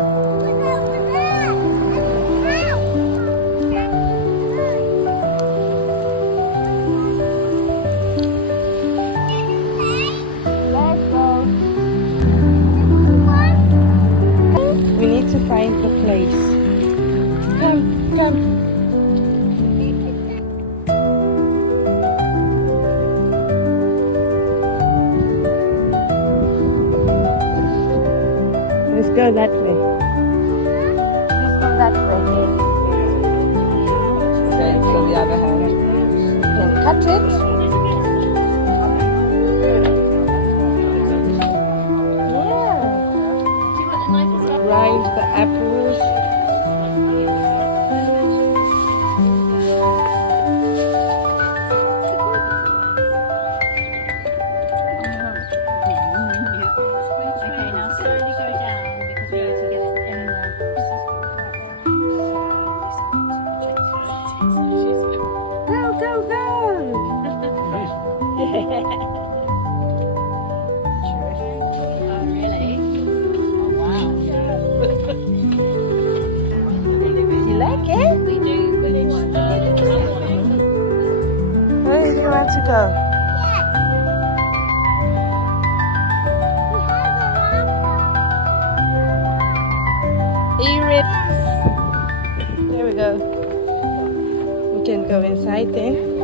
We need to find the place. Come, come. Let's go that way. Let's go that way. Okay, so the other hand. Then cut it. Yeah. Grind the apples. Okay, now slowly go down because we need to get it in the. Go, go, go! Oh, really? Oh, wow. You like it? We do village. Where do you want to go? Here it is. There we go. We can go inside there.